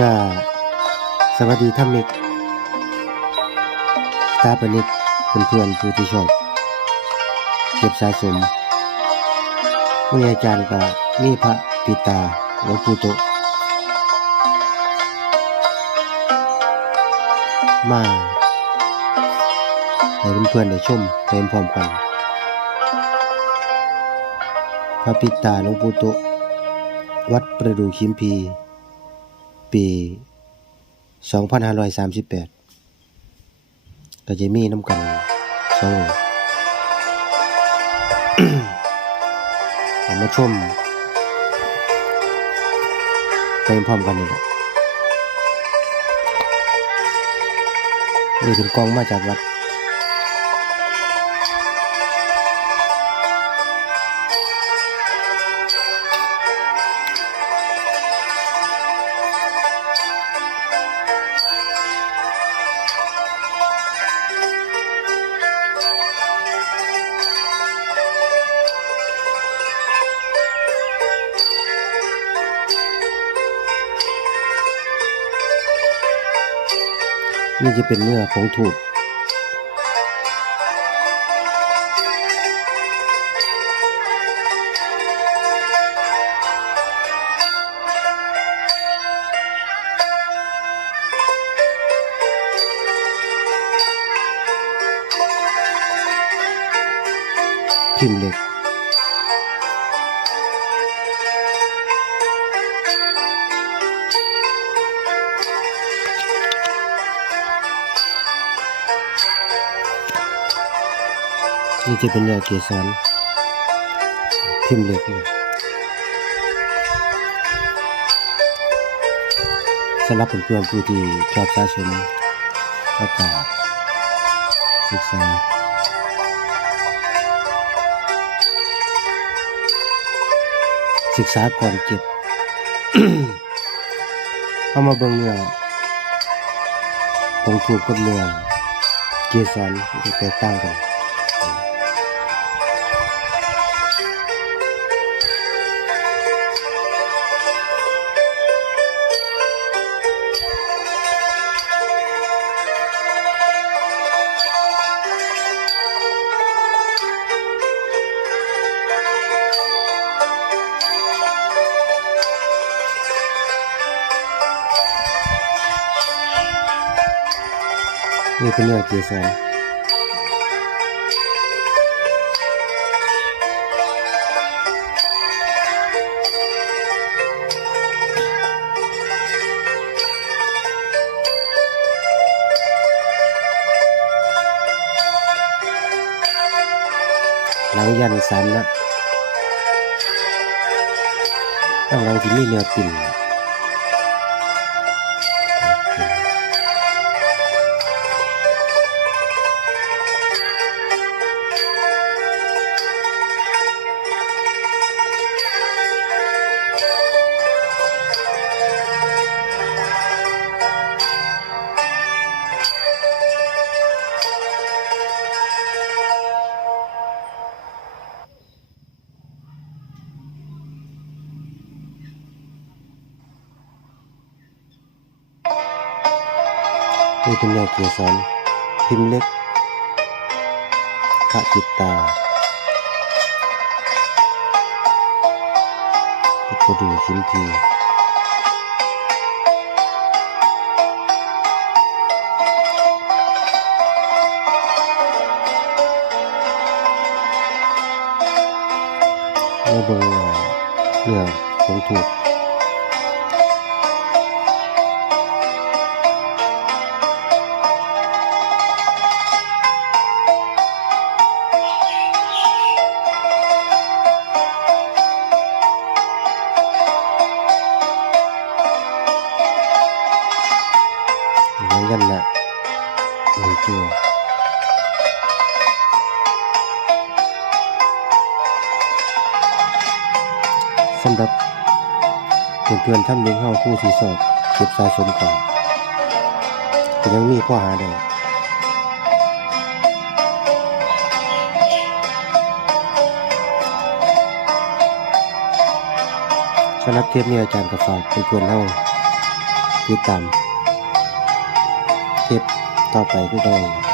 ก็สวัสดีท่านมิกสถาปนิกเพื่อนๆผู้ที่ชอบเก็บสะสมผู้อาจารย์ก็มีพระปิตาหลวงปู่โตมาให้เพื่อนๆได้ชมไปพร้อมกัน พระปิตาหลวงปู่โตวัดประดู่คิมพี ปี 2538 ก็จะมีน้ำกันสององค์เอามาชมไปพร้อมกันนี่แหละนี่เป็นกองมาจากวัด นี่จะเป็นเนื้อผงถูกพิมพ์เล็ก นี่จะเป็นเนื้อเกสรพิมพ์เล็กสำหรับเพื่อนๆผู้ที่ชอบสะสมแล้วก็ศึกษาศึกษาก่อนเก็บเอามาเบิ่งเนื้อตรงถูกกับเนื้อเกสรจะแตกต่างกัน นี่เป็นเนื้อเกสรหลังยันสันนะข้างหลังที่มีเนื้อปิ่น นี่เป็นเนื้อเกสรพิมพ์เล็กขะจิตตาพุทธดูชิมพีเมื่อเบิ่งว่าเนื้อคงถูก เหมือนกันนะหนึ่งตัวสำหรับเพื่อนๆทำเลี้ยงเฮาผู้ที่สอบเก็บสะสมก่อนก็ยังมีพ่อหาได้สำหรับเทปนี้อาจารย์ก็ฝากเพื่อนๆเฮาติดตาม คลิปต่อไปด้วยก่า